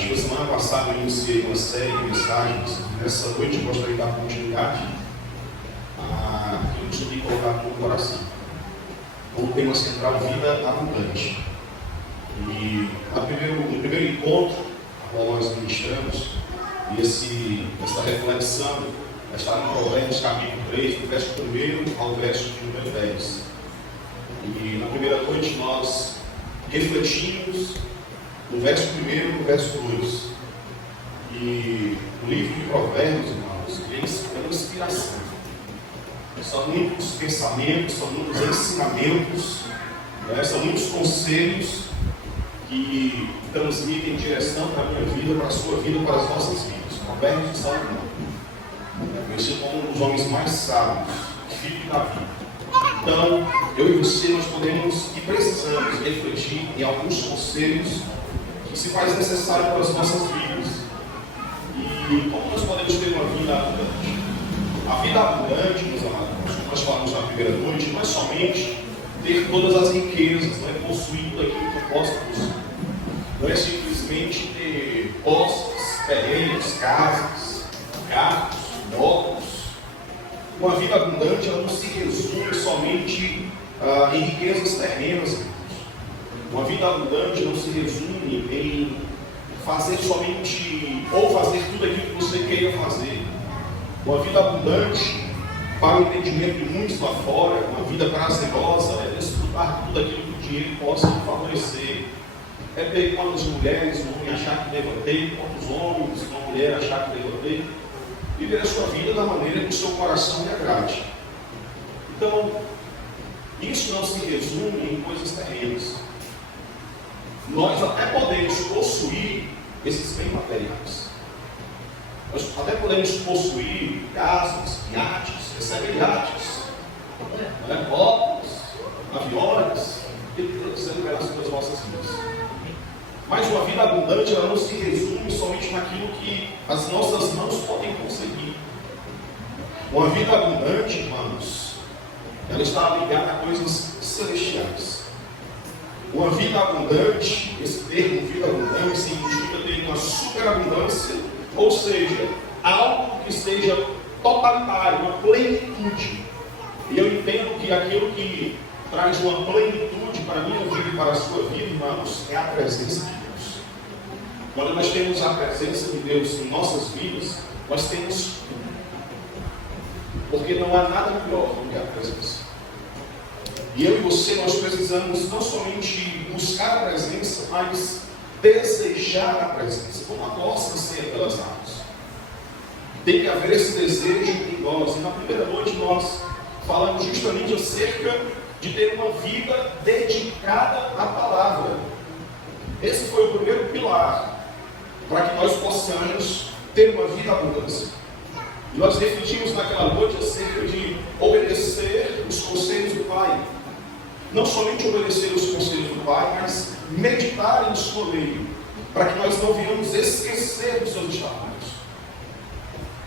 Acho que a semana passada eu iniciei uma série de mensagens. Nessa noite eu gostaria de dar continuidade àquilo que eu tinha colocado no coração. Como tema central, vida abundante. E no primeiro encontro, a qual nós ministramos, e essa reflexão está em Provérbios capítulo 3, do verso 1 ao verso de número 10. E na primeira noite nós refletimos no verso 1 e no verso 2. E o livro de Provérbios, irmãos, é uma inspiração. São muitos pensamentos, são muitos ensinamentos, são muitos conselhos que transmitem direção para a minha vida, para a sua vida, para as nossas vidas. Provérbios de Salomão, conhecido como um dos homens mais sábios, filho de Davi. Então, eu e você, nós podemos e precisamos refletir em alguns conselhos que se faz necessário para as nossas vidas. E como nós podemos ter uma vida abundante? A vida abundante, meus amados, como nós falamos na primeira noite, não é somente ter todas as riquezas, não é possuir tudo aquilo que eu posso possuir. Não é simplesmente ter posses, terrenos, casas, carros, motos. Uma vida abundante, ela não se resume somente em riquezas terrenas. Uma vida abundante não se resume em fazer somente ou fazer tudo aquilo que você queira fazer. Uma vida abundante, para o entendimento de muitos lá fora, uma vida prazerosa, é desfrutar tudo aquilo que o dinheiro possa lhe favorecer. É ter quantas mulheres um homem achar que deva ter, quantos homens uma mulher achar que deva ter. Viver a sua vida da maneira que o seu coração lhe agrade. Então, isso não se resume em coisas terrenas. Nós até podemos possuir esses bens materiais. Nós até podemos possuir casas, iates, receber iates, motos, aviões, e tudo que sendo pelas nossas vidas. Mas uma vida abundante, ela não se resume somente naquilo que as nossas mãos podem conseguir. Uma vida abundante, irmãos, ela está ligada a coisas celestiais. Uma vida abundante, esse termo vida abundante significa ter uma superabundância, ou seja, algo que seja totalitário, uma plenitude. E eu entendo que aquilo que traz uma plenitude para a minha vida e para a sua vida, irmãos, é a presença de Deus. Quando nós temos a presença de Deus em nossas vidas, nós temos tudo. Porque não há nada melhor do que a presença. E eu e você, nós precisamos não somente buscar a presença, mas desejar a presença, como a nossa ceia pelas águas. Tem que haver esse desejo em nós. E na primeira noite nós falamos justamente acerca de ter uma vida dedicada à palavra. Esse foi o primeiro pilar para que nós possamos ter uma vida abundância. E nós refletimos naquela noite acerca de obedecer os conselhos do Pai. Não somente obedecer os conselhos do Pai, mas meditar em sua lei, para que nós não venhamos esquecer dos seus estatutos.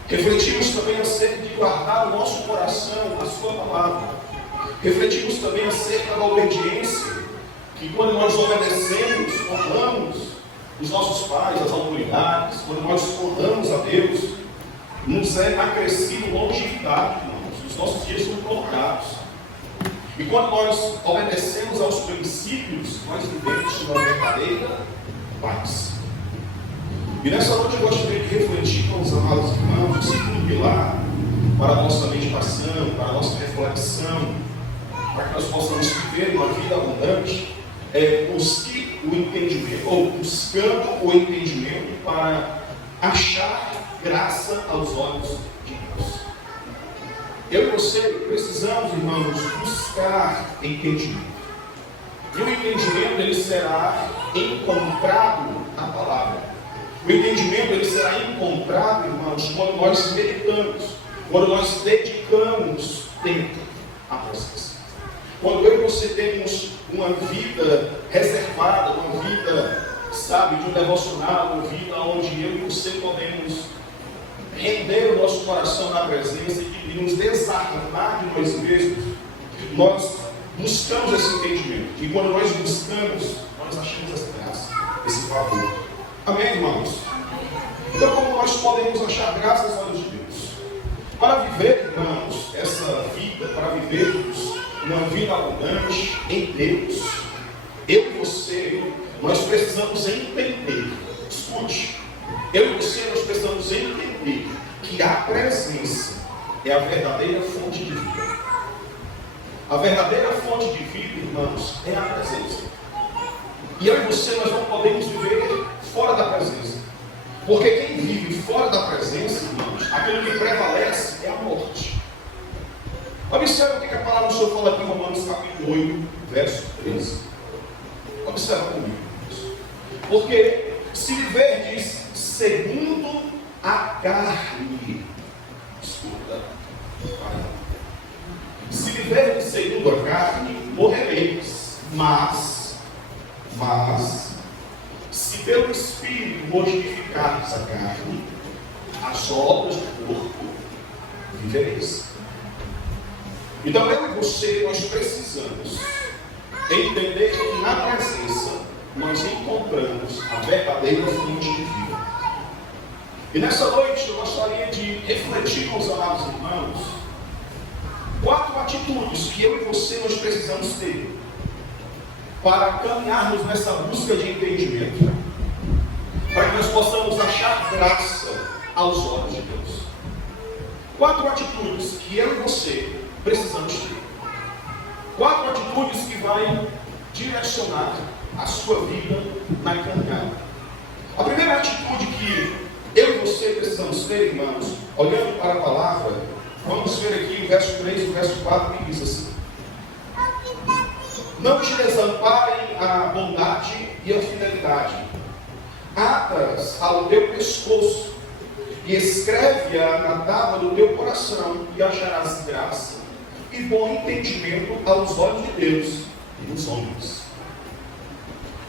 Refletimos também acerca de guardar o nosso coração, a sua palavra. Refletimos também acerca da obediência, que quando nós obedecemos, honramos os nossos pais, as autoridades, quando nós honramos a Deus, nos é acrescido longevidade, irmãos. Os nossos dias são prolongados. E quando nós obedecemos aos princípios, nós vivemos uma verdadeira paz. E nessa noite eu gostaria de refletir com os amados irmãos o segundo pilar para a nossa meditação, para a nossa reflexão, para que nós possamos viver uma vida abundante, busque o entendimento, ou buscando o entendimento para achar graça aos olhos de Deus. Eu e você precisamos, irmãos, buscar entendimento. E o entendimento, ele será encontrado na palavra. O entendimento, ele será encontrado, irmãos, quando nós meditamos, quando nós dedicamos tempo à presença. Quando eu e você temos uma vida reservada, uma vida, sabe, de um devocional, uma vida onde eu e você podemos render o nosso coração na presença e nos desarmar de nós mesmos, nós buscamos esse entendimento. E quando nós buscamos, nós achamos essa graça, esse favor. Amém, irmãos? Então, como nós podemos achar graça aos olhos de Deus? Para viver, irmãos, essa vida, para vivermos uma vida abundante em Deus, eu e você, nós precisamos entender, escute, eu e você, nós precisamos entender que a presença é a verdadeira fonte de vida. A verdadeira fonte de vida, irmãos, é a presença. E eu e você, nós não podemos viver fora da presença. Porque quem vive fora da presença, irmãos, aquilo que prevalece é a morte. Observe o que a palavra do Senhor fala aqui em Romanos capítulo 8, verso 13. Observe comigo, irmãos. Porque se viverdes segundo a carne, escuta, se viverdes segundo a carne, morrereis. Mas, se pelo Espírito mortificardes a carne, as obras do corpo, vivereis. Então eu e você, nós precisamos entender que na presença nós encontramos a verdadeira fonte de vida. E nessa noite eu gostaria de refletir com os amados irmãos 4 atitudes que eu e você nós precisamos ter para caminharmos nessa busca de entendimento, para que nós possamos achar graça aos olhos de Deus. 4 atitudes que eu e você precisamos ter. 4 atitudes que vão direcionar a sua vida na caminhada. A primeira atitude que eu e você precisamos ter, irmãos, olhando para a palavra, vamos ver aqui o verso 3 e o verso 4 que diz assim: não te desamparem a bondade e a fidelidade, atas ao teu pescoço e escreve-a na tábua do teu coração, e acharás graça e bom entendimento aos olhos de Deus e dos homens.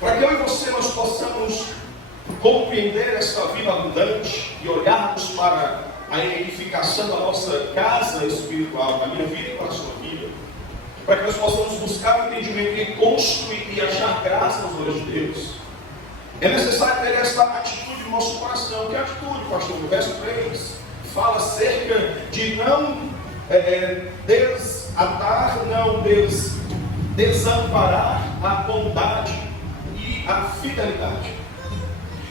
Para que eu e você nós possamos compreender essa vida abundante e olharmos para a edificação da nossa casa espiritual, da minha vida e para a sua vida, para que nós possamos buscar o entendimento e construir e achar graça nos olhos de Deus, é necessário ter essa atitude no nosso coração. Que atitude, pastor? No verso 3 fala acerca de não desatar, não desamparar a bondade e a fidelidade.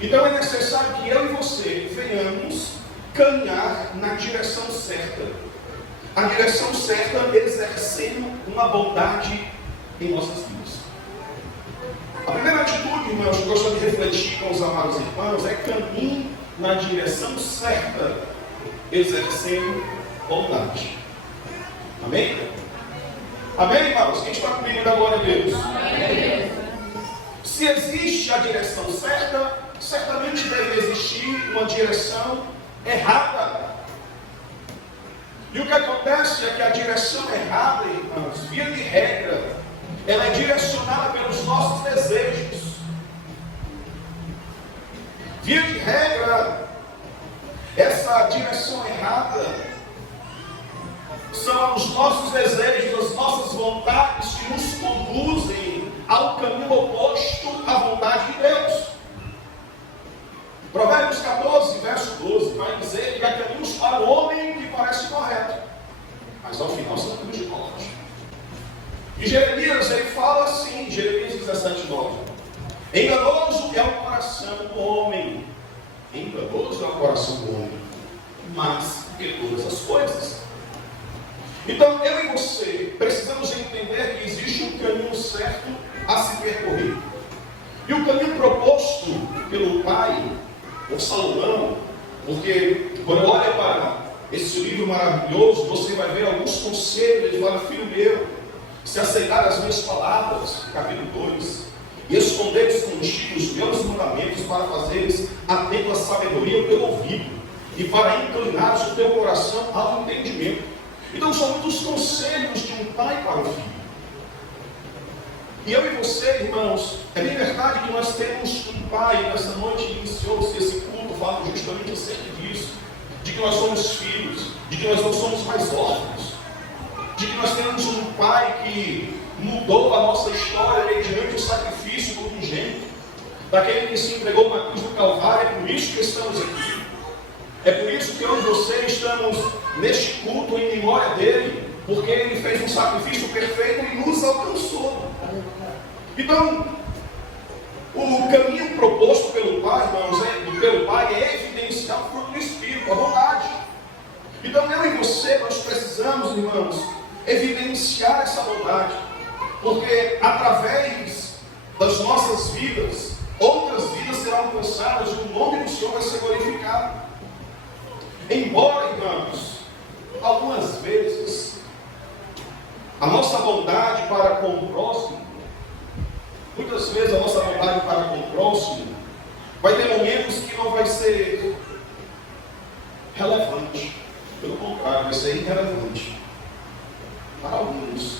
Então é necessário que eu e você venhamos caminhar na direção certa. A direção certa exercendo uma bondade em nossas vidas. A primeira atitude, irmãos, que eu gostaria de refletir com os amados irmãos é caminhar na direção certa, exercendo bondade. Amém? Amém, irmãos? Quem está comigo da glória a Deus? Amém. Se existe a direção certa, certamente deve existir uma direção errada. E o que acontece é que a direção errada, irmãos, via de regra, ela é direcionada pelos nossos desejos. Via de regra, essa direção errada são os nossos desejos, as nossas vontades que nos conduzem ao caminho oposto à vontade de Deus. Provérbios 14, verso 12, vai dizer que há caminhos para o homem que parece correto, mas ao final são caminhos de morte. E Jeremias, ele fala assim, Jeremias 17, 9: enganoso é o coração do homem, enganoso é o coração do homem, mas de todas as coisas. Então, eu e você precisamos entender que existe um caminho certo a se percorrer. E o caminho proposto pelo pai, por Salomão, porque quando olha para esse livro maravilhoso, você vai ver alguns conselhos. Ele fala: filho meu, se aceitar as minhas palavras, capítulo 2, e esconderes contigo os meus mandamentos, para fazeres atento à sabedoria do teu ouvido, e para inclinares o teu coração ao entendimento. Então são muitos conselhos de um pai para o filho. E eu e você, irmãos, é bem verdade que nós temos um pai. Nessa noite iniciou-se esse culto falando justamente acerca disso, de que nós somos filhos, de que nós não somos mais órfãos, de que nós temos um pai que mudou a nossa história mediante o sacrifício do unigênito. daquele que se entregou na cruz do Calvário. É por isso que estamos aqui. É por isso que eu e você estamos neste culto em memória dele, porque ele fez um sacrifício perfeito e nos alcançou. Então, o caminho proposto pelo Pai, irmãos, pelo Pai é evidenciar o fruto do Espírito, a bondade. Então, eu e você, nós precisamos, irmãos, evidenciar essa bondade, porque através das nossas vidas, outras vidas serão alcançadas e o nome do Senhor vai ser glorificado. Embora, irmãos, algumas vezes a nossa bondade para com o próximo, muitas vezes a nossa bondade para com o próximo vai ter momentos que não vai ser relevante. Pelo contrário, vai ser irrelevante para alguns.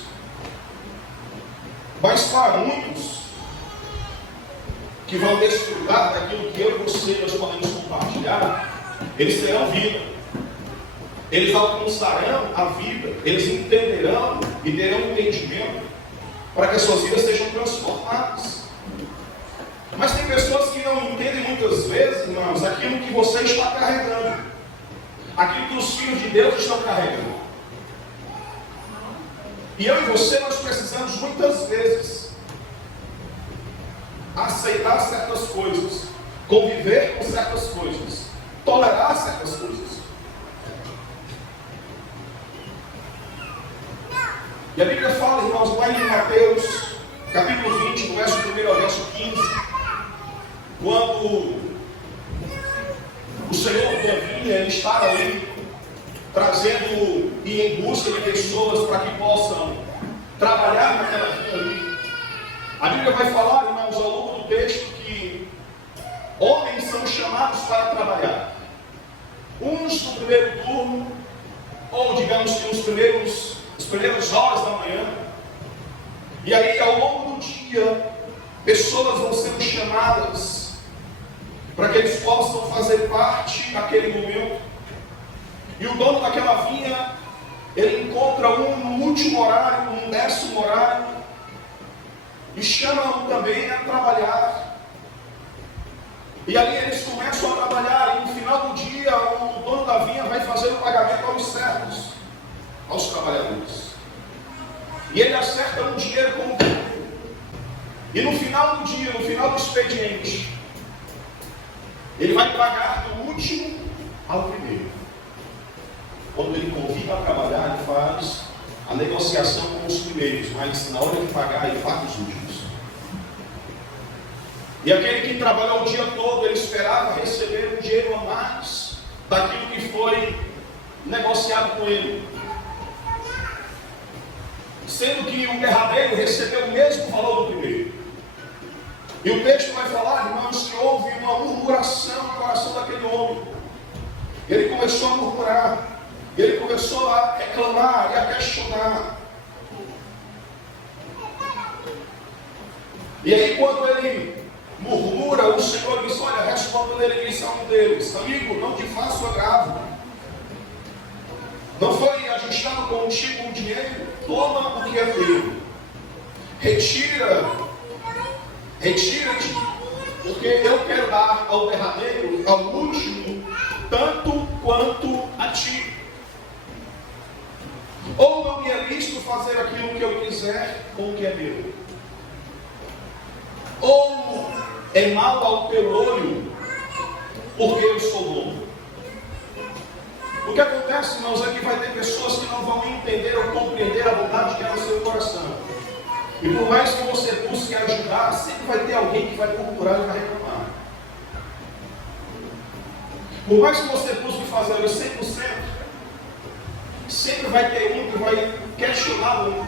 Mas para muitos que vão desfrutar daquilo que eu e você nós podemos compartilhar, eles terão vida. Eles alcançarão a vida. Eles entenderão e terão entendimento para que as suas vidas sejam transformadas. Mas tem pessoas que não entendem muitas vezes, irmãos, aquilo que você está carregando, aquilo que os filhos de Deus estão carregando. E eu e você, nós precisamos muitas vezes aceitar certas coisas, conviver com certas coisas, tolerar certas coisas. E a Bíblia fala, irmãos, lá em Mateus, capítulo 20, do verso 1 ao verso 15, quando o Senhor vinha, Ele estava ali, trazendo e em busca de pessoas para que possam trabalhar naquela vida ali. A Bíblia vai falar, irmãos, ao longo do texto, que homens são chamados para trabalhar. Uns no primeiro turno, ou digamos que nos primeiras horas da manhã. E aí, ao longo do dia, pessoas vão sendo chamadas para que eles possam fazer parte daquele momento. E o dono daquela vinha, ele encontra um no último horário, no 10º horário, e chama-o também a trabalhar. E ali eles começam a trabalhar, e no final do dia, o dono da vinha vai fazer o pagamento aos servos, aos trabalhadores. E ele acerta um dinheiro com o tempo. E no final do dia, no final do expediente, ele vai pagar do último ao primeiro. Quando ele convida a trabalhar, ele faz a negociação com os primeiros, mas na hora de pagar, ele paga os últimos. E aquele que trabalhou o dia todo, ele esperava receber um dinheiro a mais daquilo que foi negociado com ele. Sendo que o derradeiro recebeu o mesmo valor do primeiro. E o texto vai falar, irmãos, que houve uma murmuração no coração daquele homem. Ele começou a murmurar. Ele começou a reclamar e a questionar. E aí quando ele murmura, o Senhor diz, olha, responda nele que isso é um deles. Amigo, não te faço agravo. Não foi ajustado contigo o dinheiro? Toma o que é teu. Retira-te, porque eu quero dar ao derradeiro, ao último, tanto quanto a ti. Ou não me é lícito fazer aquilo que eu quiser com o que é meu? Ou é mal ao teu olho, porque eu sou bom? O que acontece, irmãos, é que vai ter pessoas que não vão entender ou compreender a bondade que é no seu coração. E por mais que você busque ajudar, sempre vai ter alguém que vai murmurar e vai reclamar. Por mais que você busque fazer o 100%, sempre vai ter um que vai questionar o 1%.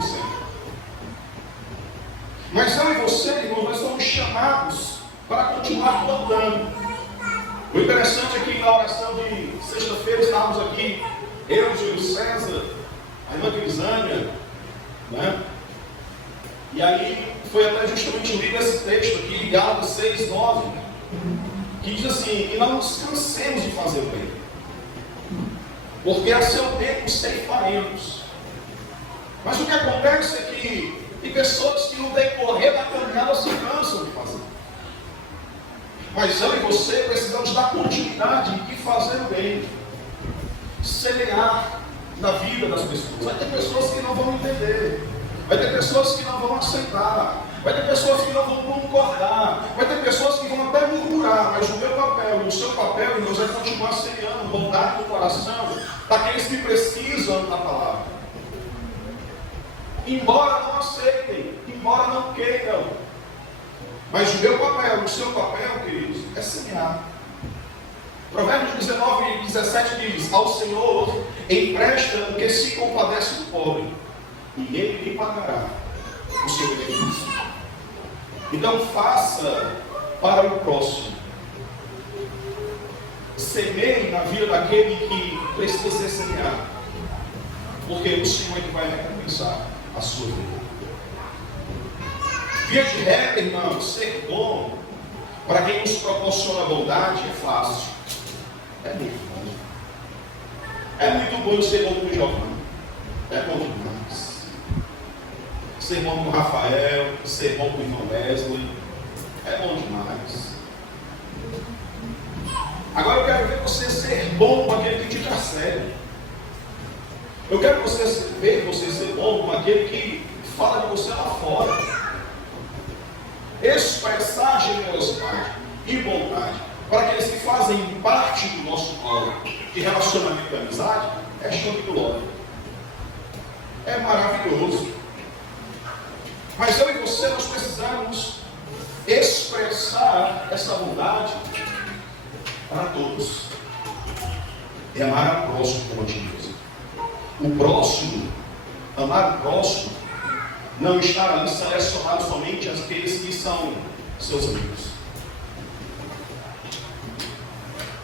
Mas eu e você, irmãos, nós somos chamados para continuar plantando. O interessante é que na oração de sexta-feira estávamos aqui, eu, Júlio César, a irmã Crisânia, né? E aí foi até justamente lido esse texto aqui, Gálatas 6, 9, que diz assim, e não nos cansemos de fazer o bem, porque a seu tempo ceifaremos. Mas o que acontece é que tem pessoas que no decorrer da caminhada se cansam de fazer. Mas eu e você precisamos dar continuidade e fazer o bem. Semear na vida das pessoas. Vai ter pessoas que não vão entender. Vai ter pessoas que não vão aceitar. Vai ter pessoas que não vão concordar. Vai ter pessoas que vão até murmurar. Mas o meu papel e o seu papel, Deus, é continuar semeando bondade no coração daqueles que precisam da palavra. Embora não aceitem, embora não queiram. Mas o meu papel, o seu papel, queridos, é semear. Provérbios 19, 17 diz: ao Senhor empresta o que se compadece do pobre, e Ele lhe pagará o seu benefício. Então faça para o próximo. Semeie na vida daquele que precisa ser semeado, porque o Senhor é que vai recompensar a sua vida. Via de regra, irmão, ser bom para quem nos proporciona bondade é fácil. É muito bom. É muito bom ser bom com o Giovanni. É bom demais. Ser bom com o Rafael, ser bom com o irmão Wesley. É bom demais. Agora eu quero ver você ser bom com aquele que te persegue. Eu quero ver você ser bom com aquele que fala de você lá fora. Expressar generosidade e bondade para aqueles que fazem parte do nosso coro de relacionamento e amizade é show de glória. É maravilhoso. Mas eu e você, nós precisamos expressar essa bondade para todos. E amar o próximo como a ti mesmo. O próximo, amar o próximo, não estar ali selecionado somente aqueles que são seus amigos.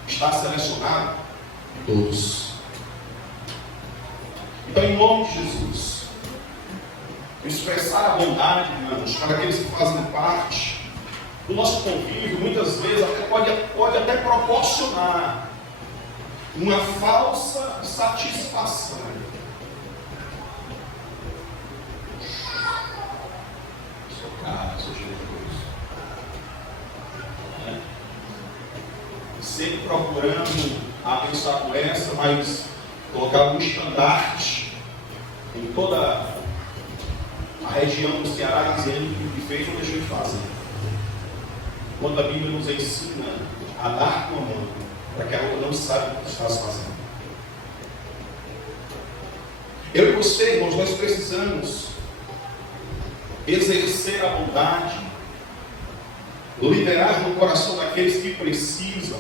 Está selecionado todos. Então, em nome de Jesus, expressar a bondade, irmãos, para aqueles que fazem parte do nosso convívio, muitas vezes pode até proporcionar uma falsa satisfação. Sempre procurando abençoar com essa, mas colocar um estandarte em toda a região do Ceará, dizendo que o que fez ou deixou de fazer. Quando a Bíblia nos ensina a dar com a mão, para que a outra não saiba o que estás fazendo. Eu e você, irmãos, nós precisamos exercer a bondade, liberar no coração daqueles que precisam,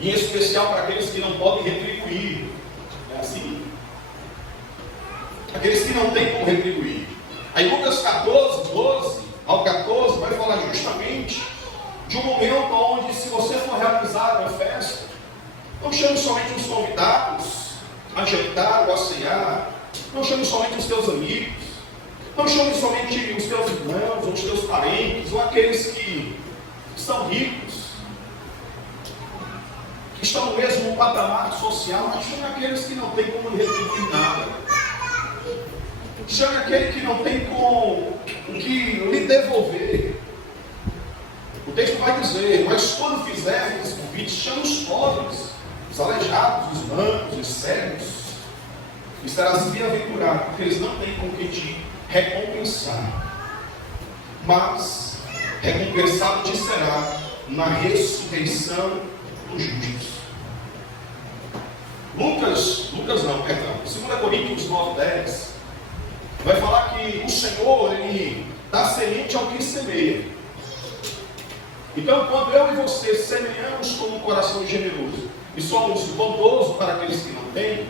em especial para aqueles que não podem retribuir. É assim? Aqueles que não têm como retribuir. Aí Lucas 14, 12 ao 14 vai falar justamente de um momento onde, se você for realizar uma festa, não chame somente os convidados a jantar ou a cear, não chame somente os teus amigos, não chame somente os teus irmãos, ou os teus parentes, ou aqueles que são ricos, que estão no mesmo patamar social, mas chame aqueles que não têm como retribuir nada. Chame aquele que não tem com o que lhe devolver. O texto vai dizer: mas quando fizerem esse convite, chame os pobres, os aleijados, os mancos, os cegos, e serás bem-aventurado, porque eles não têm com que te recompensar, mas recompensado te será na ressurreição dos justos. Lucas 2 Coríntios 9, 10 vai falar que o Senhor, Ele dá semente ao que semeia. Então, quando eu e você semeamos com um coração generoso e somos bondosos para aqueles que não têm,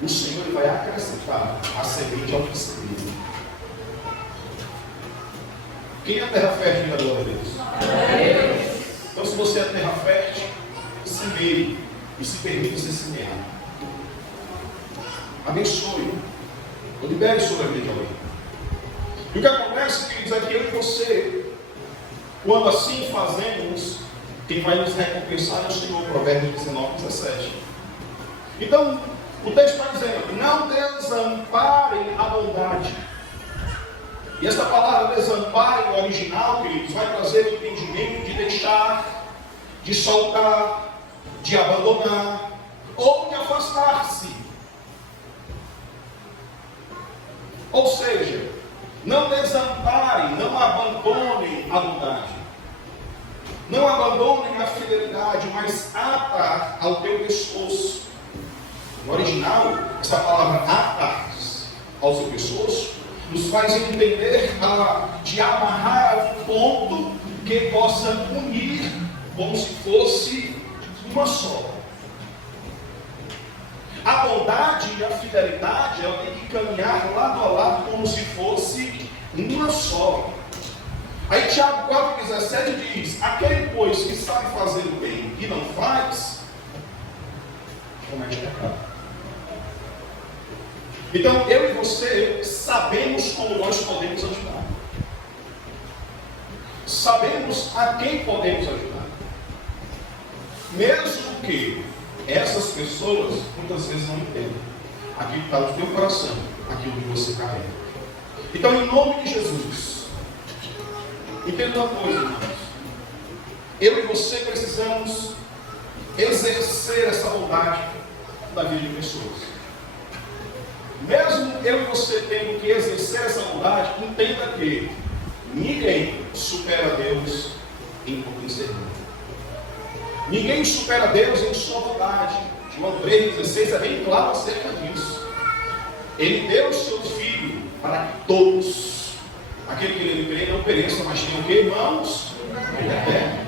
o Senhor vai acrescentar a semente ao que semeia. Quem é a terra fértil da glória de Deus? Então, se você é a terra fértil, semeie e se permita ser semeado. Abençoe. Eu libere sobre a vida de alguém. E o que acontece, queridos, é que eu e você, quando assim fazemos, quem vai nos recompensar é o Senhor. Provérbios 19, 17. Então, o texto está dizendo: não desamparem a bondade. E essa palavra desamparo no original, queridos, vai trazer o entendimento de deixar, de soltar, de abandonar ou de afastar-se. Ou seja, não desamparem, não abandonem a bondade. Não abandonem a fidelidade, mas ata ao teu pescoço. No original, essa palavra ata ao seu pescoço nos faz entender de amarrar a um ponto que possa unir como se fosse uma só. A bondade e a fidelidade, ela tem que caminhar lado a lado como se fosse uma só. Aí Tiago 4,17 diz: aquele, pois, que sabe fazer o bem e não faz, comete pecado. Então, eu e você sabemos como nós podemos ajudar. Sabemos a quem podemos ajudar. Mesmo que essas pessoas muitas vezes não entendem aquilo que está no teu coração, aquilo que você carrega. Então, em nome de Jesus, entenda uma coisa, irmãos. Eu e você precisamos exercer essa bondade na vida de pessoas. Mesmo eu e você tendo que exercer essa bondade, entenda que ninguém supera Deus em servir. Ninguém supera Deus em sua bondade. João 3,16 é bem claro acerca disso. Ele deu o seu Filho para que todos, aquele que nele crê, não pereçam, mas tenham o que, irmãos? Vida eterna.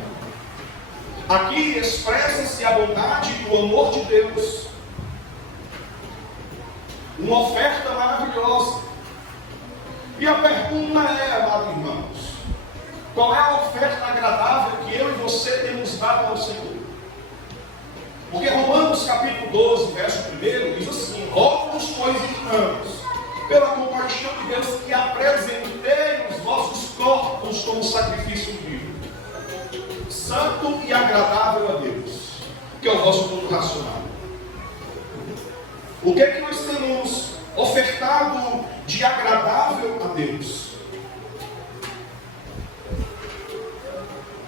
Aqui expressa-se a bondade e o amor de Deus. Uma oferta maravilhosa. E a pergunta é, amados irmãos, qual é a oferta agradável que eu e você temos dado ao Senhor? Porque Romanos capítulo 12, verso 1, diz assim: rogo-vos, pois, irmãos, pela compaixão de Deus, que apresentei os vossos corpos como sacrifício vivo, santo e agradável a Deus, que é o vosso culto racional. O que é que nós temos ofertado de agradável a Deus?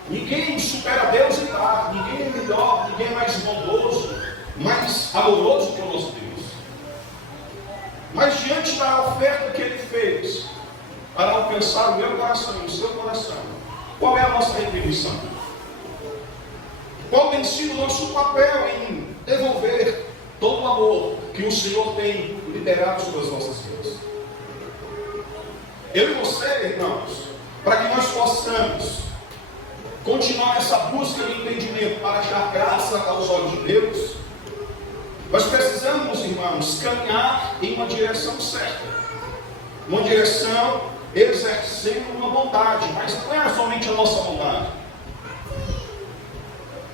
Ninguém supera Deus em nada, ninguém é melhor, ninguém é mais bondoso, mais amoroso que o nosso Deus. Mas diante da oferta que Ele fez para alcançar o meu coração e o seu coração, qual é a nossa retribuição? Qual tem sido o nosso papel em devolver todo o amor que o Senhor tem liberado sobre as nossas vidas? Eu e você, irmãos, para que nós possamos continuar essa busca de entendimento para achar graça aos olhos de Deus, nós precisamos, irmãos, caminhar em uma direção certa, uma direção exercendo uma bondade, mas não é somente a nossa bondade,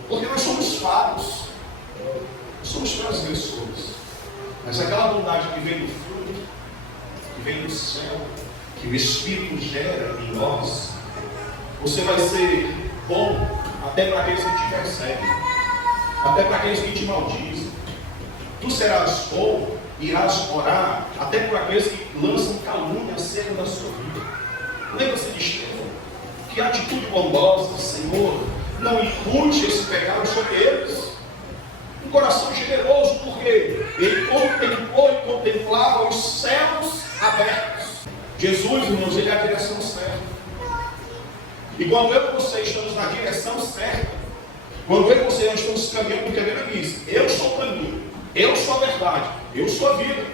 porque nós somos falhos, somos transgressores, mas aquela bondade que vem do fruto, que vem do céu, que o Espírito gera em nós, você vai ser bom até para aqueles que te perseguem, até para aqueles que te maldizem. Tu serás bom, irás orar até por aqueles que lançam calúnia acerca da sua vida. Lembra-se de Estevão? Que atitude bondosa, Senhor, não impute esse pecado sobre eles. Um coração generoso, porque ele contemplou e contemplava os céus abertos. Jesus, irmãos, ele é a direção certa. E quando eu e você estamos na direção certa, quando eu e você estamos caminhando, porque a Bíblia diz: eu sou o caminho, eu sou a verdade, eu sou a vida.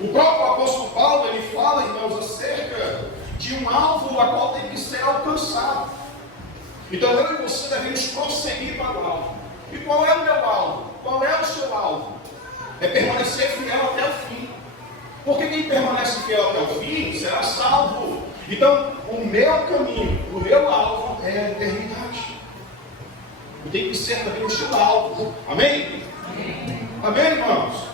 O próprio apóstolo Paulo, ele fala, irmãos, acerca de um alvo a qual tem que ser alcançado. Então eu e você devemos prosseguir para o alvo. E qual é o meu alvo? Qual é o seu alvo? É permanecer fiel até o fim. Porque quem permanece fiel até o fim será salvo. Então, o meu caminho, o meu alvo é a eternidade. E tem que ser também o seu alvo. Amém? Amém, irmãos?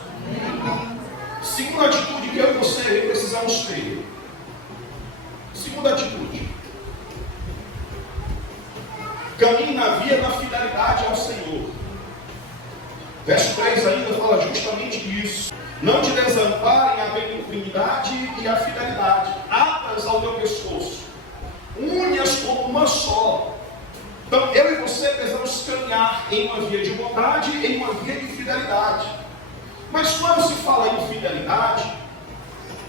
Segunda atitude que eu e você precisamos ter. Segunda atitude: caminhe na via da fidelidade ao Senhor. Verso 3 ainda fala justamente isso. Não te desamparem a benignidade e a fidelidade. atadas ao teu pescoço, unhas como uma só. Então eu e você precisamos caminhar em uma via de bondade, em uma via de fidelidade. Mas quando se fala em fidelidade,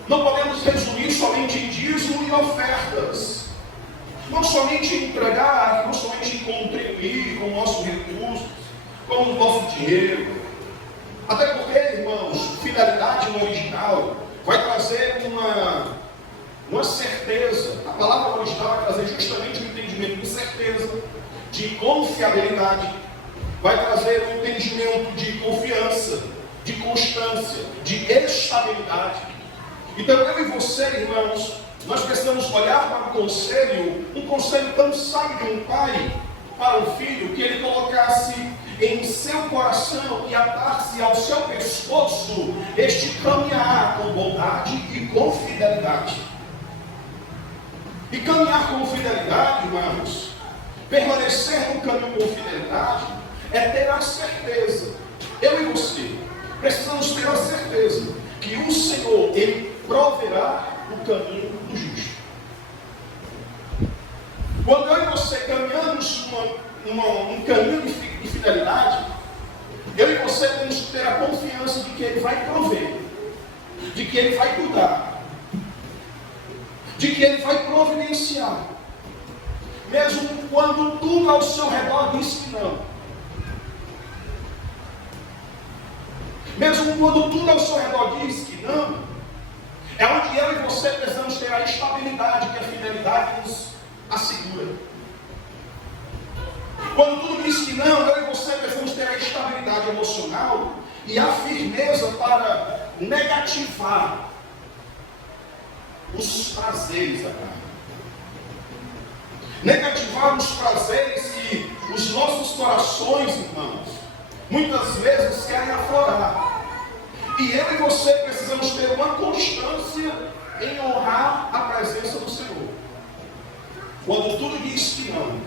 não podemos resumir somente em dízimo e ofertas. Não somente em entregar, não somente em contribuir com nossos recursos, com o nosso dinheiro. Até porque, irmãos, fidelidade no original vai trazer uma certeza. A palavra original vai trazer justamente o entendimento de certeza, de confiabilidade. Vai trazer um entendimento de confiança, de constância, de estabilidade. Então eu e você, irmãos, nós precisamos olhar para um conselho tão sábio de um pai para um filho, que ele colocasse em seu coração e atasse ao seu pescoço este caminhar com bondade e com fidelidade. E caminhar com fidelidade, irmãos, permanecer no caminho com fidelidade, é ter a certeza, eu e você, precisamos ter a certeza que o Senhor, Ele proverá o caminho do justo. Quando eu e você caminhamos um caminho de fidelidade, eu e você temos que ter a confiança de que Ele vai prover, de que Ele vai cuidar, de que Ele vai providenciar, mesmo quando tudo ao seu redor diz que não. Mesmo quando tudo ao seu redor diz que não, é onde eu e você precisamos ter a estabilidade que a fidelidade nos assegura. Quando tudo diz que não, eu e você precisamos ter a estabilidade emocional e a firmeza para negativar os prazeres da carne. Negativar os prazeres que os nossos corações, irmãos, muitas vezes querem aflorar. E eu e você precisamos ter uma constância em honrar a presença do Senhor. Quando tudo diz que não,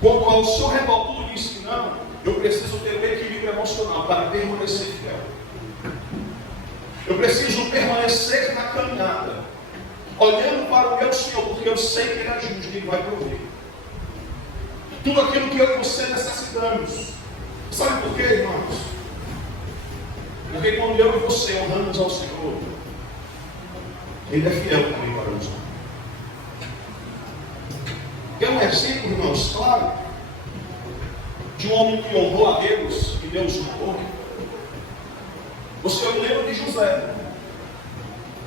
quando ao seu redor tudo diz que não, eu preciso ter um equilíbrio emocional para permanecer fiel. Eu preciso permanecer na caminhada, olhando para o meu Senhor, porque eu sei que Ele é justo, que Ele vai prover tudo aquilo que eu e você necessitamos. Sabe por quê, irmãos? Porque quando eu e você honramos ao Senhor, Ele é fiel também para nos honrar. Tem um exemplo, irmãos, claro, de um homem que honrou a Deus e Deus honrou. Você lembra de José.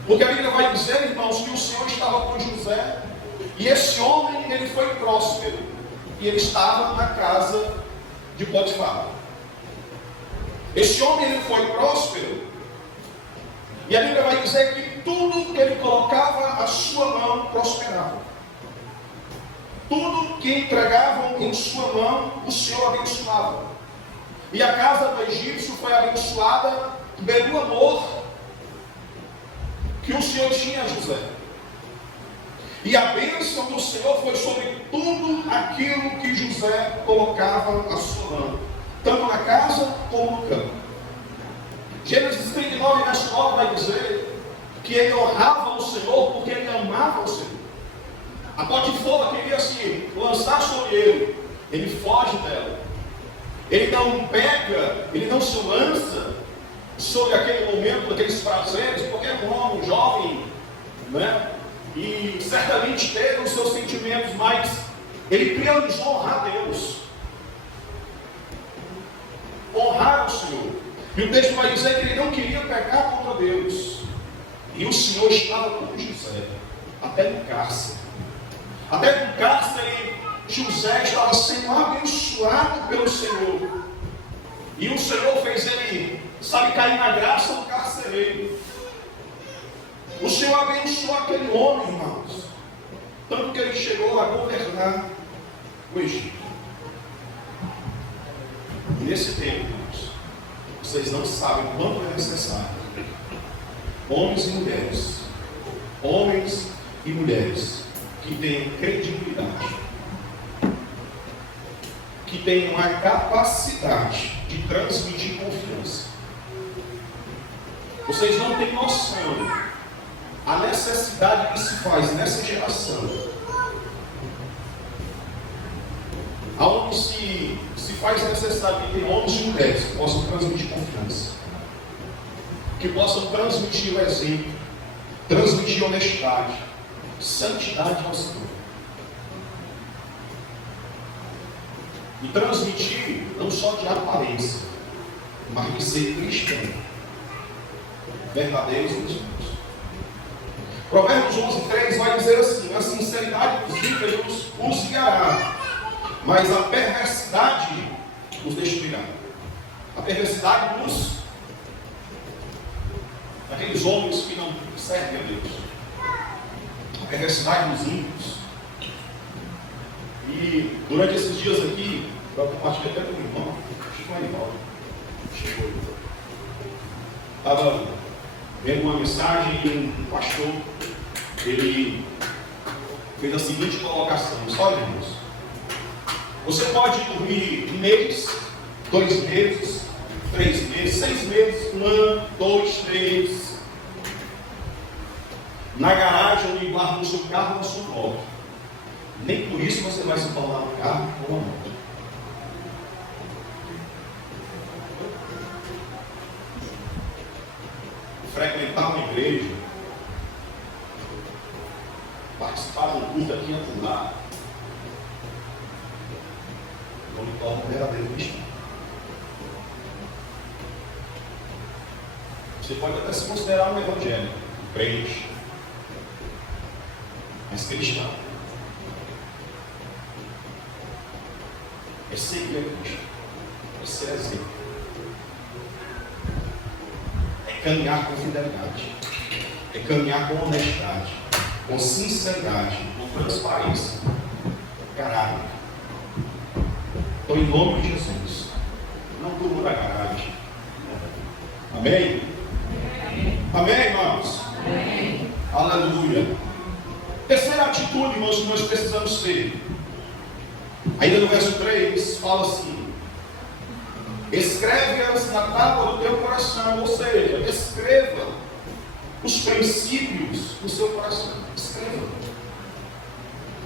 Porque a Bíblia vai dizer, irmãos, que o Senhor estava com José, e esse homem, ele foi próspero, e ele estava na casa de Potifar. Esse homem, ele foi próspero, e a Bíblia vai dizer que tudo que ele colocava a sua mão prosperava. Tudo que entregavam em sua mão, o Senhor abençoava. E a casa do egípcio foi abençoada pelo amor que o Senhor tinha a José. E a bênção do Senhor foi sobre tudo aquilo que José colocava a sua mão, tanto na casa como no campo. Gênesis 39, verso 9 vai dizer que ele honrava o Senhor porque ele amava o Senhor. A Potifar queria se lançar sobre ele, ele foge dela. Ele não pega, ele não se lança sobre aquele momento, aqueles prazeres, porque é um homem, um jovem, né? E certamente teve os seus sentimentos, mas ele priorizou honrar Deus, honrar o Senhor. E o texto vai dizer que ele não queria pecar contra Deus. E o Senhor estava com José, até no cárcere. Até no cárcere, José estava sendo abençoado pelo Senhor. E o Senhor fez ele, sabe, cair na graça do carcereiro. O Senhor abençoou aquele homem, irmãos, tanto que ele chegou a governar o Egito. E nesse tempo, irmãos, vocês não sabem quanto é necessário homens e mulheres que tenham credibilidade, que tenham a capacidade de transmitir confiança. Vocês não têm noção a necessidade que se faz nessa geração, aonde se faz necessidade de ter homens e mulheres que possam transmitir confiança, que possam transmitir o exemplo, transmitir honestidade, santidade ao Senhor. E transmitir não só de aparência, mas de ser cristão, verdadeiros meus irmãos. Provérbios 11:3 vai dizer assim: a sinceridade dos ímpios os guiará, mas a perversidade os destruirá. A perversidade daqueles homens que não servem a Deus. A perversidade dos ímpios. E durante esses dias aqui, eu compartilhei até com o irmão, Chico Arivaldo. Chegou. Estava vendo uma mensagem e um pastor, ele fez a seguinte colocação: olha, irmãos, você pode dormir 1 mês, 2 meses, 3 meses, 6 meses, 1 ano, 2, 3, na garagem ou embaixo no seu carro, na sua moto. Nem por isso você vai se tornar um carro ou uma moto. Frequentar uma igreja, participar de um culto aqui e acolá, não me torna um verdadeiro cristão. Você pode até se considerar um evangélico, um crente, mas cristão é seguir a Cristo, é ser exemplo, é caminhar com fidelidade, é caminhar com honestidade, com sinceridade, com transparência, caráter. Então, em nome de Jesus, não durma na garagem. Amém? Amém, irmãos? Amém. Aleluia. Terceira atitude, irmãos, que nós precisamos ter. Ainda no verso 3, fala assim: escreve-as na tábua do teu coração, ou seja, escreva os princípios do seu coração. Escreva.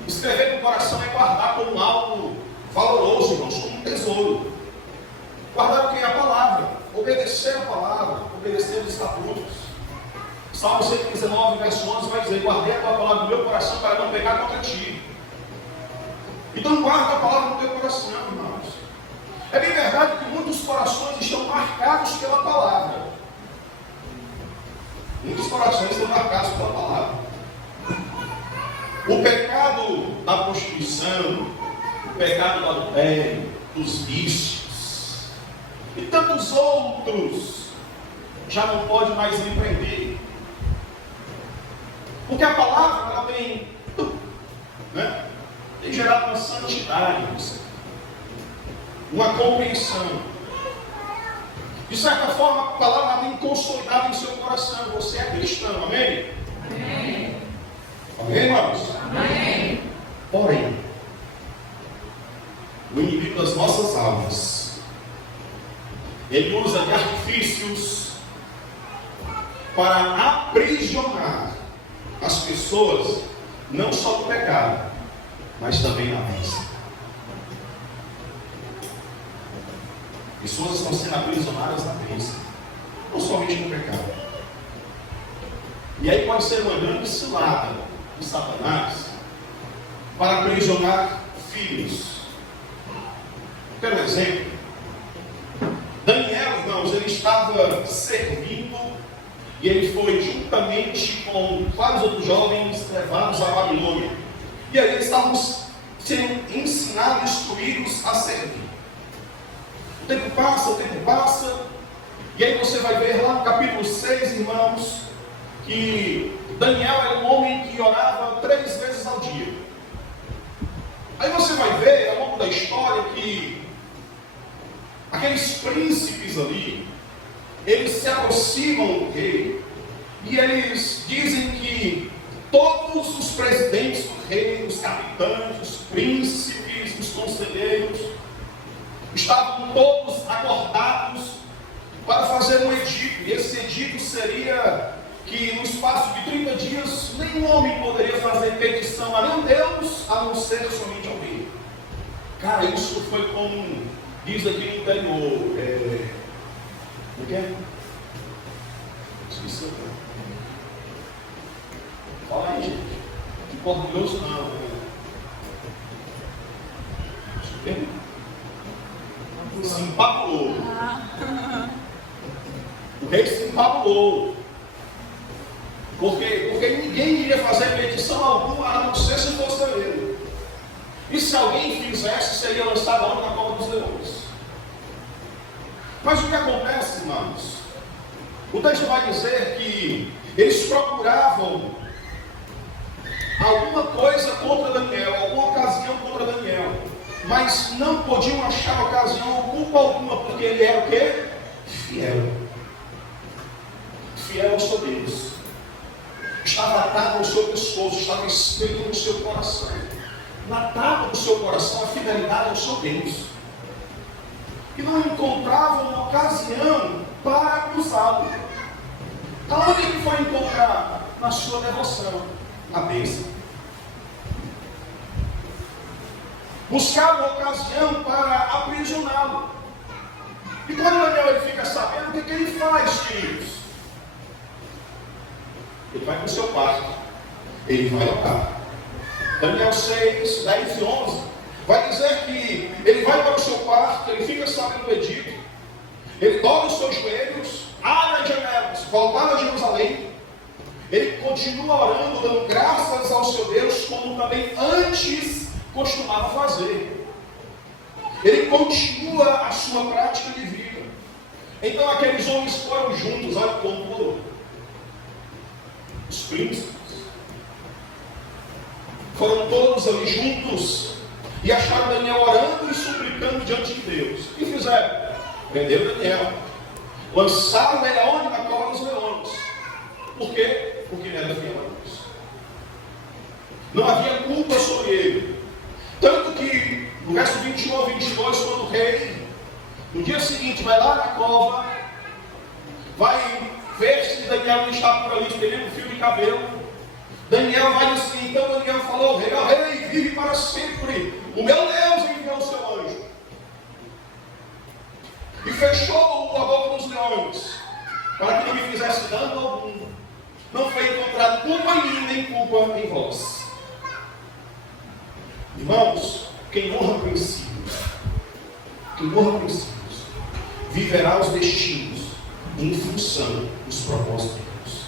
Escrever no coração é guardar como algo valoroso, irmãos, como um tesouro. Guardar o que é a palavra, obedecer a palavra, obedecer os estatutos. Salmo 119, verso 11 vai dizer: guardei a tua palavra no meu coração para não pecar contra ti. Então guarda a palavra no teu coração, irmãos. É bem verdade que muitos corações estão marcados pela palavra. Muitos corações estão marcados pela palavra. O pecado da prostituição, o pecado do adultério, dos vícios e tantos outros já não pode mais lhe prender. Porque a palavra, ela tem gerado uma santidade em você, uma compreensão. De certa forma, a palavra tem consolidado em seu coração. Você é cristão, amém? Amém. Amém, irmãos? Amém. Porém, o inimigo das nossas almas, ele usa de artifícios para aprisionar as pessoas, não só do pecado, mas também na bênção. Pessoas estão sendo aprisionadas na bênção, não somente no pecado. E aí pode ser uma grande cilada de Satanás para aprisionar filhos. Pelo exemplo, Daniel, irmãos, ele estava servindo e ele foi juntamente com vários outros jovens levados à Babilônia. E aí eles estavam sendo ensinados, instruídos a servir. O tempo passa, e aí você vai ver lá no capítulo 6, irmãos, que Daniel era um homem que orava 3 vezes ao dia. Aí você vai ver ao longo da história que aqueles príncipes ali, eles se aproximam do rei, e eles dizem que todos os presidentes do rei, os capitães, os príncipes, os conselheiros, estavam todos acordados para fazer um edito, e esse edito seria que no espaço de 30 dias nenhum homem poderia fazer petição a nenhum Deus, a não ser somente alguém. Cara, isso foi como diz aqui no interior. Como é que é? Esqueci. Fala aí, gente. De orgulhoso não. Se empapulou. O rei se empapulou. Porque ninguém iria fazer petição alguma a não ser se fosse ele. E se alguém fizesse, seria lançado onde? Na cova dos leões. Mas o que acontece, irmãos? O texto vai dizer que eles procuravam alguma coisa contra Daniel, alguma ocasião contra Daniel, mas não podiam achar ocasião ou culpa alguma, porque ele era o quê? Fiel. Fiel ao seu Deus. Estava atado ao seu pescoço, estava escrito no seu coração. Na tábua do seu coração a fidelidade ao seu Deus. E não encontravam uma ocasião para acusá-lo. Aonde ele foi encontrar? Na sua devoção, na bênção. Buscavam ocasião para aprisioná-lo. E quando Daniel ele fica sabendo, o que ele faz, queridos? Ele vai para o seu quarto, ele vai orar. Daniel 6, 10 e 11 vai dizer que ele vai para o seu quarto, ele fica sabendo do edito, ele dobra os seus joelhos, abre as janelas, voltar a Jerusalém, ele continua orando, dando graças ao seu Deus, como também antes costumava fazer. Ele continua a sua prática de vida. Então aqueles homens foram juntos, olha como foram. Os príncipes foram todos ali juntos e acharam Daniel orando e suplicando diante de Deus. E fizeram? Prenderam Daniel, lançaram ele aonde? Na cova dos leões. Por quê? Porque ele era fiel a Deus. Não havia culpa sobre ele. Tanto que no verso 21 a 22, quando o rei no dia seguinte vai lá na cova, vai ver se Daniel não está por ali esperando um fio de cabelo. Daniel vai assim, então Daniel falou ao rei: ó rei, vive para sempre, o meu Deus enviou o seu anjo e fechou a boca dos leões, para que não me fizesse dano algum. Não foi encontrado culpa em mim, nem culpa em vós. Irmãos, quem honra princípios, viverá os destinos em função dos propósitos de Deus.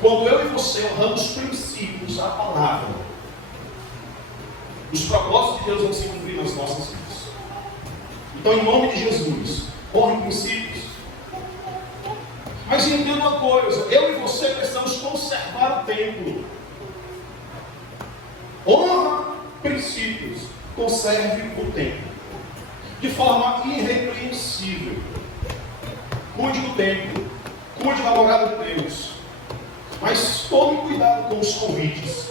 Quando eu e você honramos os princípios, a palavra, os propósitos de Deus vão se cumprir nas nossas vidas. Então, em nome de Jesus, honre princípios. Mas entenda uma coisa, eu e você precisamos conservar o templo. Honra princípios, conserve o templo de forma irrepreensível. Cuide do templo, cuide da morada de Deus, mas tome cuidado com os convites.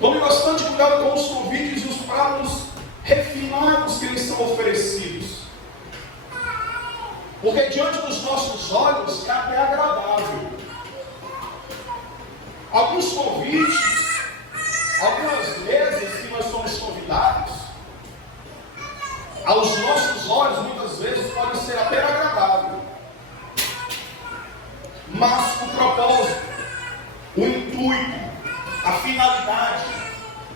Tome bastante cuidado com os convites e os pratos refinados que eles são oferecidos, porque diante dos nossos olhos é até agradável. Alguns convites, algumas mesas que nós somos convidados, aos nossos olhos muitas vezes pode ser até agradável, mas o propósito, o intuito, a finalidade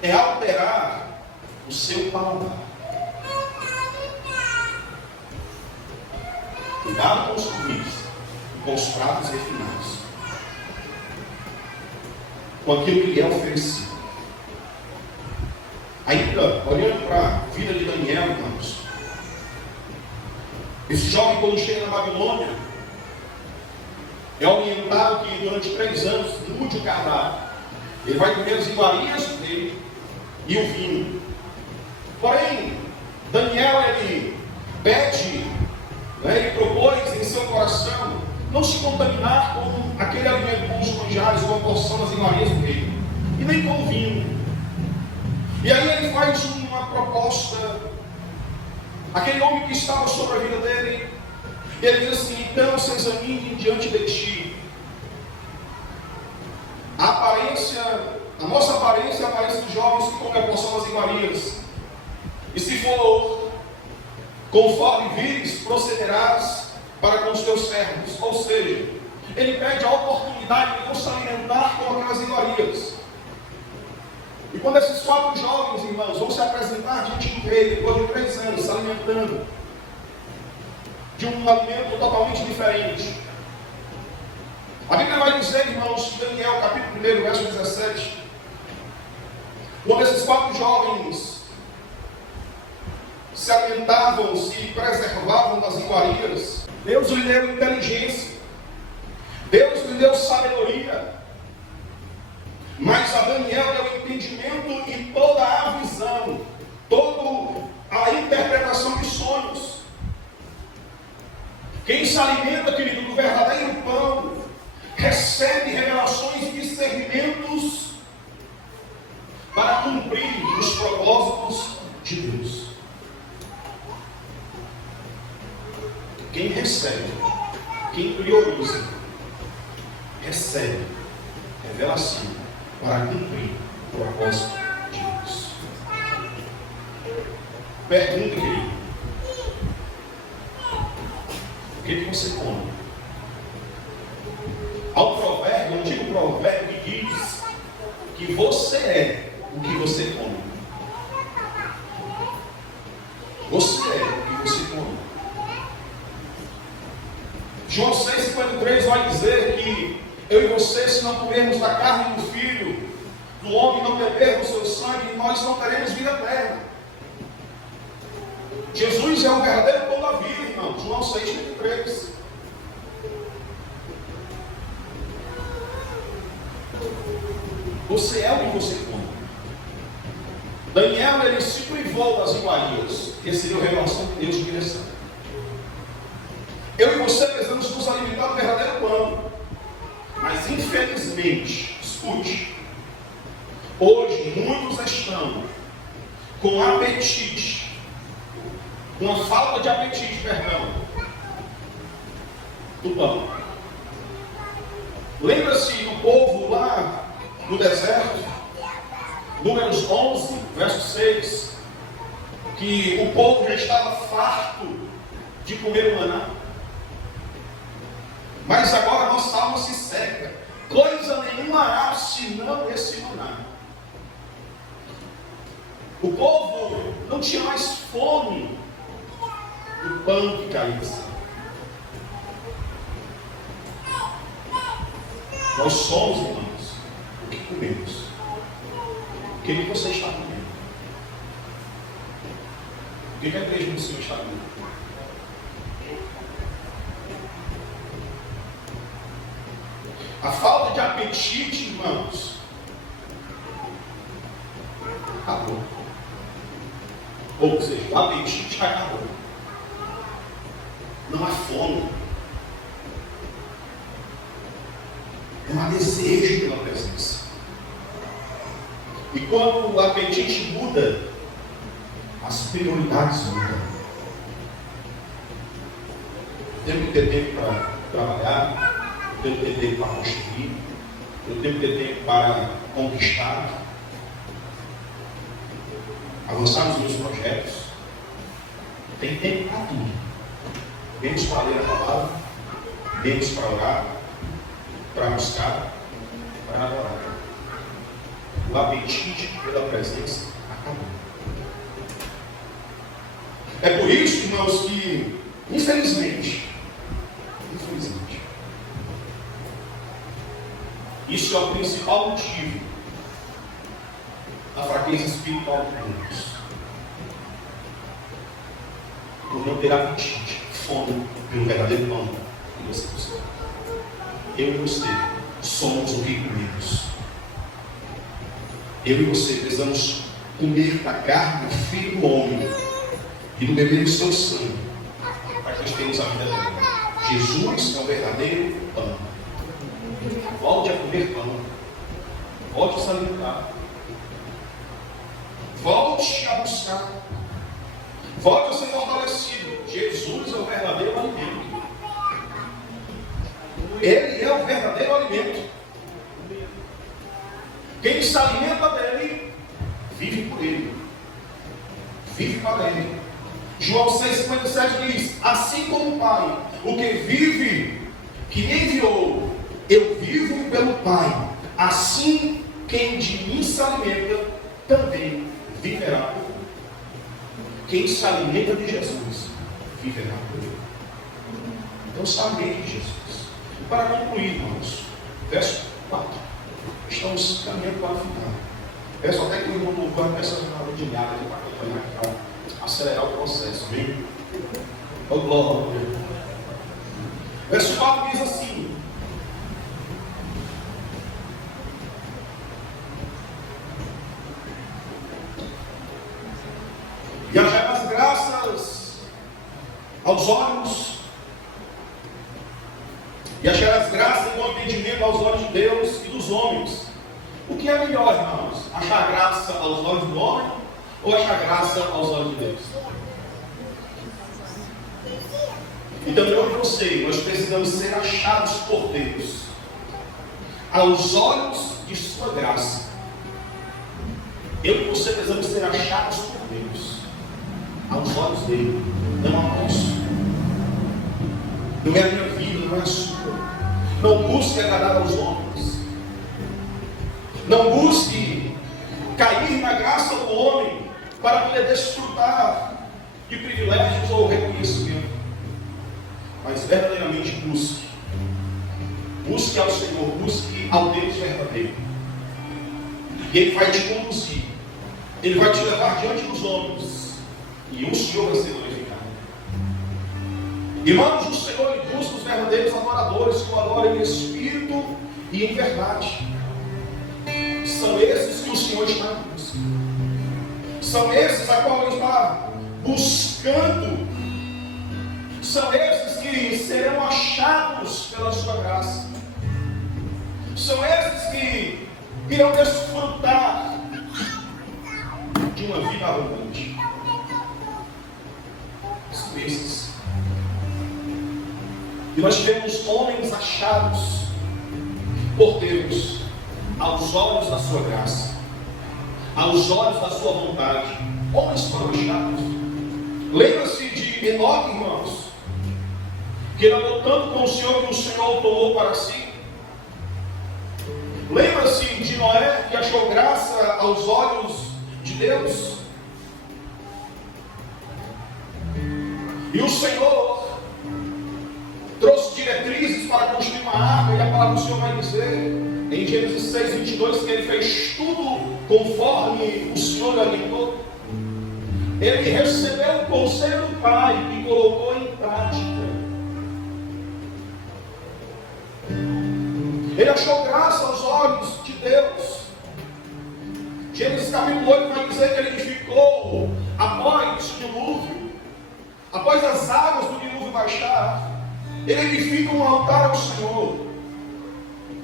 é alterar o seu paladar. Cuidado com os convites e com os pratos refinados, com aquilo que lhe é oferecido. Ainda, olhando para a vida de Daniel, irmãos, esse jovem, quando chega na Babilônia, é orientado que durante 3 anos mude o cardápio. Ele vai comer as iguarias dele e o vinho. Porém, Daniel, ele pede, ele propôs em seu coração não se contaminar com aquele alimento com os manjares ou a porção das iguarias dele, e nem com o vinho. E aí ele faz uma proposta. Aquele homem que estava sobre a vida dele E ele diz assim: então se examine diante de ti. A nossa aparência é a aparência dos jovens que comem a porção das iguarias. E se for conforme vires, procederás para com os teus servos. Ou seja, ele pede a oportunidade de não se alimentar com aquelas iguarias. E quando esses 4 jovens, irmãos, vão se apresentar diante do rei, depois de 3 anos, se alimentando de um alimento totalmente diferente. A Bíblia vai dizer, irmãos, Daniel, capítulo 1, verso 17, quando esses 4 jovens se alimentavam, se preservavam das iguarias, Deus lhe deu inteligência, Deus lhe deu sabedoria, mas a Daniel deu entendimento e toda a visão, toda a interpretação de sonhos. Quem se alimenta, querido, do verdadeiro pão, recebe revelações e discernimentos para cumprir os propósitos de Deus. Quem recebe, quem prioriza, recebe revelação para cumprir o propósito de Deus. Pergunta, querido: o que você come? Há um provérbio, um antigo provérbio que diz que você é o que você come. Você é o que você come. João 6,53 vai dizer que eu e você, se não comermos da carne do Filho do homem, não bebermos o seu sangue, nós não teremos vida eterna. Jesus é o verdadeiro pão da vida, irmão. João 6,53. Você é o que você come. Daniel, ele se privou das iguarias, recebeu revelação de Deus de direção. Eu e você precisamos nos alimentar do verdadeiro pão. Mas infelizmente, escute, hoje muitos estão com apetite, com a falta de apetite, perdão, do pão. Lembra-se do povo lá no deserto, Números 11, verso 6, que o povo já estava farto de comer o maná. Mas agora nossa alma se seca, coisa nenhuma há senão esse maná. O povo não tinha mais fome do pão que caía. Nós somos, irmãos, o que comemos. O que você está comendo? O que a igreja do Senhor está comendo? A falta de apetite, irmãos, acabou. Ou seja, o apetite acabou. Não há fome. Não há desejo pela presença. E quando o apetite muda, as prioridades mudam. Temos que ter tempo para trabalhar. Eu tenho que ter tempo para construir, eu tenho que ter tempo para conquistar, avançar nos meus projetos. Tem tempo para tudo. Menos para ler a palavra, menos para orar, para buscar, para namorar. O apetite pela presença acabou. É por isso, irmãos, que, infelizmente, isso é o principal motivo da fraqueza espiritual de muitos. Por não ter apetite, fome pelo verdadeiro pão que você busca. Eu e você somos o que comemos. Eu e você precisamos comer da carne do Filho do Homem e do beber do seu sangue, para que nós tenhamos a vida eterna. Jesus é o verdadeiro pão. Volte a comer pão. Volte a se alimentar. Volte a buscar. Volte a ser fortalecido. Jesus é o verdadeiro alimento. Ele é o verdadeiro alimento. Quem se alimenta dele, vive por ele. Vive para ele. João 6,57 diz: assim como o Pai, o que vive, que me enviou, eu vivo pelo Pai. Assim, quem de mim se alimenta, também viverá por mim. Quem se alimenta de Jesus, viverá por ele. Então se alimente de Jesus. Para concluir, irmãos, verso 4. Estamos caminhando para o final. Peço até que o irmão do banco peça uma de nada para acompanhar, para acelerar o processo. Amém? Oh, glória. Verso 4 diz assim: e acharás graças aos olhos, e acharás graça e bom entendimento aos olhos de Deus e dos homens. O que é melhor, irmãos? Achar graça aos olhos do homem ou achar graça aos olhos de Deus? Então eu e você, nós precisamos ser achados por Deus aos olhos de sua graça. Eu e você precisamos ser achados por Deus aos olhos dele. Não a nosso. Não é a minha vida, não é a sua. Não busque agradar aos homens. Não busque cair na graça do homem para poder desfrutar de privilégios ou reconhecimento. Mas verdadeiramente busque. Busque ao Senhor, busque ao Deus verdadeiro. E Ele vai te conduzir. Ele vai te levar diante dos homens. E o Senhor vai ser glorificado. Irmãos, o Senhor ele busca os verdadeiros adoradores que o adoram em espírito e em verdade. São esses que o Senhor está em busca. São esses a qual Ele está buscando. São esses que serão achados pela sua graça. São esses que irão desfrutar de uma vida abundante. São esses. E nós tivemos homens achados por Deus aos olhos da sua graça, aos olhos da sua vontade. Homens foram achados. Lembra-se de Enoque, irmãos, que ele andou tanto com o Senhor que o Senhor o tomou para si. Lembra-se de Noé, que achou graça aos olhos de Deus. E o Senhor trouxe diretrizes para construir uma arca, e a palavra do Senhor vai dizer em Gênesis 6:22 que ele fez tudo conforme o Senhor lhe orientou. Ele recebeu o conselho do Pai e colocou em prática. Ele achou graça aos olhos de Deus. Gênesis capítulo 8 vai dizer que ele edificou após o dilúvio, após as águas do dilúvio baixar. Ele edifica um altar ao Senhor.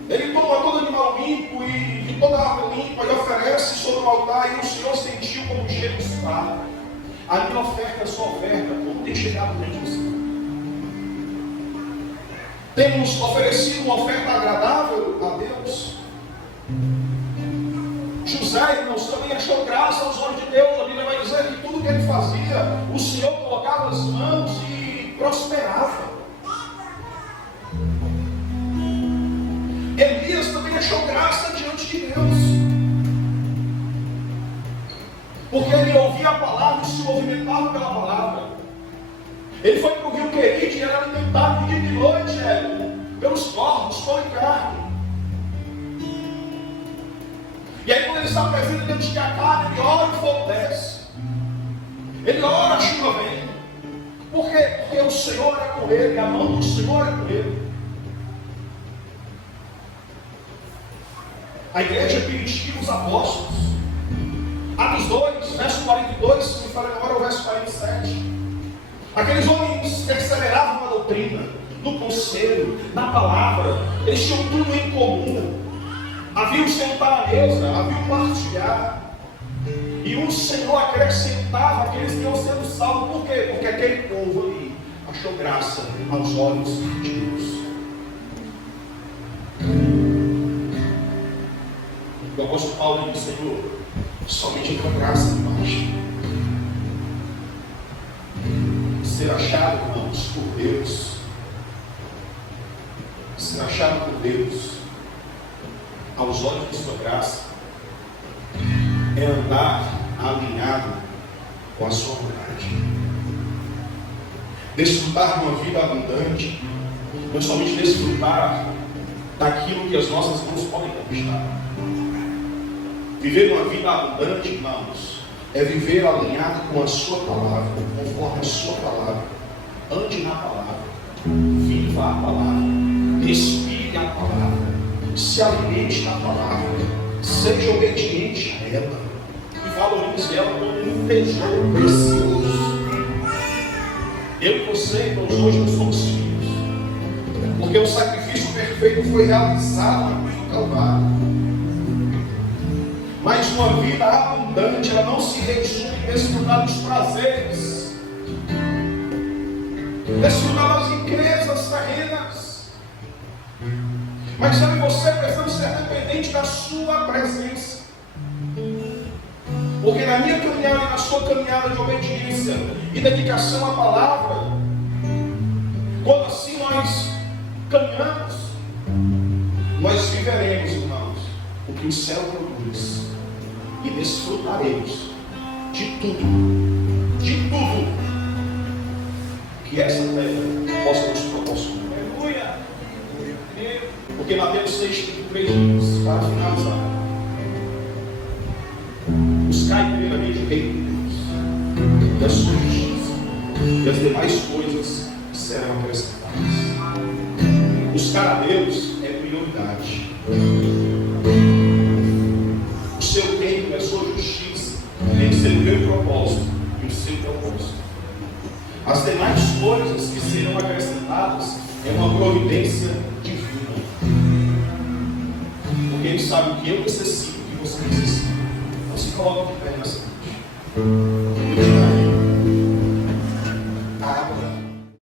Ele toma todo animal limpo e toda árvore limpa e oferece sobre o altar. E o Senhor sentiu como um cheiro de espada. A minha oferta, a sua oferta, como tem chegado dentro de você? Temos oferecido uma oferta agradável a Deus? José, irmãos, também achou graça aos olhos de Deus. A Bíblia vai dizer que tudo que ele fazia, o Senhor colocava as mãos e prosperava. Elias também achou graça diante de Deus, porque ele ouvia a palavra e se movimentava pela palavra. Ele foi para o rio Querite e era alimentado de dia e noite, pelos corvos, pão e carne. E aí quando ele está presente dentro de a carne, ele ora e o fogo desce. Ele ora, a chuva vem. Por quê? Porque o Senhor é com ele, a mão do Senhor é com ele. A igreja primitiva, os apóstolos. Atos 2, verso 42, se me falei agora, o verso 47. Aqueles homens perseveravam na doutrina, no conselho, na palavra. Eles tinham tudo em comum. Havia o sentar à mesa, havia o partilhar. E o Senhor acrescentava aqueles que iam sendo salvos. Por quê? Porque aquele povo ali achou graça aos olhos de Deus. apóstolo Paulo diz: Senhor, somente a tua graça me basta. Ser achado, irmãos, por Deus, ser achado por Deus, aos olhos de sua graça, é andar alinhado com a sua vontade. Desfrutar de uma vida abundante não é somente desfrutar daquilo que as nossas mãos podem conquistar. Viver uma vida abundante, irmãos, é viver alinhado com a sua palavra, conforme a sua palavra. Ande na palavra, viva a palavra, respire a palavra, se alimente da palavra, seja obediente a ela e valorize ela como um tesouro precioso. Eu e você, irmãos, hoje nós somos filhos, porque o sacrifício perfeito foi realizado na cruz do Calvário. Mas uma vida abundante, ela não se resume em desfrutar dos prazeres, desfrutar das riquezas terrenas. Mas sabe, você precisa ser dependente da sua presença. Porque na minha caminhada e na sua caminhada de obediência e dedicação à palavra, quando assim nós caminhamos, nós viveremos, irmãos, o que o céu produz. E desfrutaremos de tudo que essa terra possa nos proporcionar. Aleluia! Porque Mateus 6:3 diz, para finalizar: buscai primeiramente o reino de Deus e a sua justiça, e as demais coisas serão acrescentadas. Buscar a Deus é prioridade. O seu reino, a sua justiça tem que ser o meu propósito e o seu propósito. As demais coisas que serão acrescentadas é uma providência divina. Porque Ele sabe o que eu necessito e o que você necessita. Não se coloque de pé nessa noite.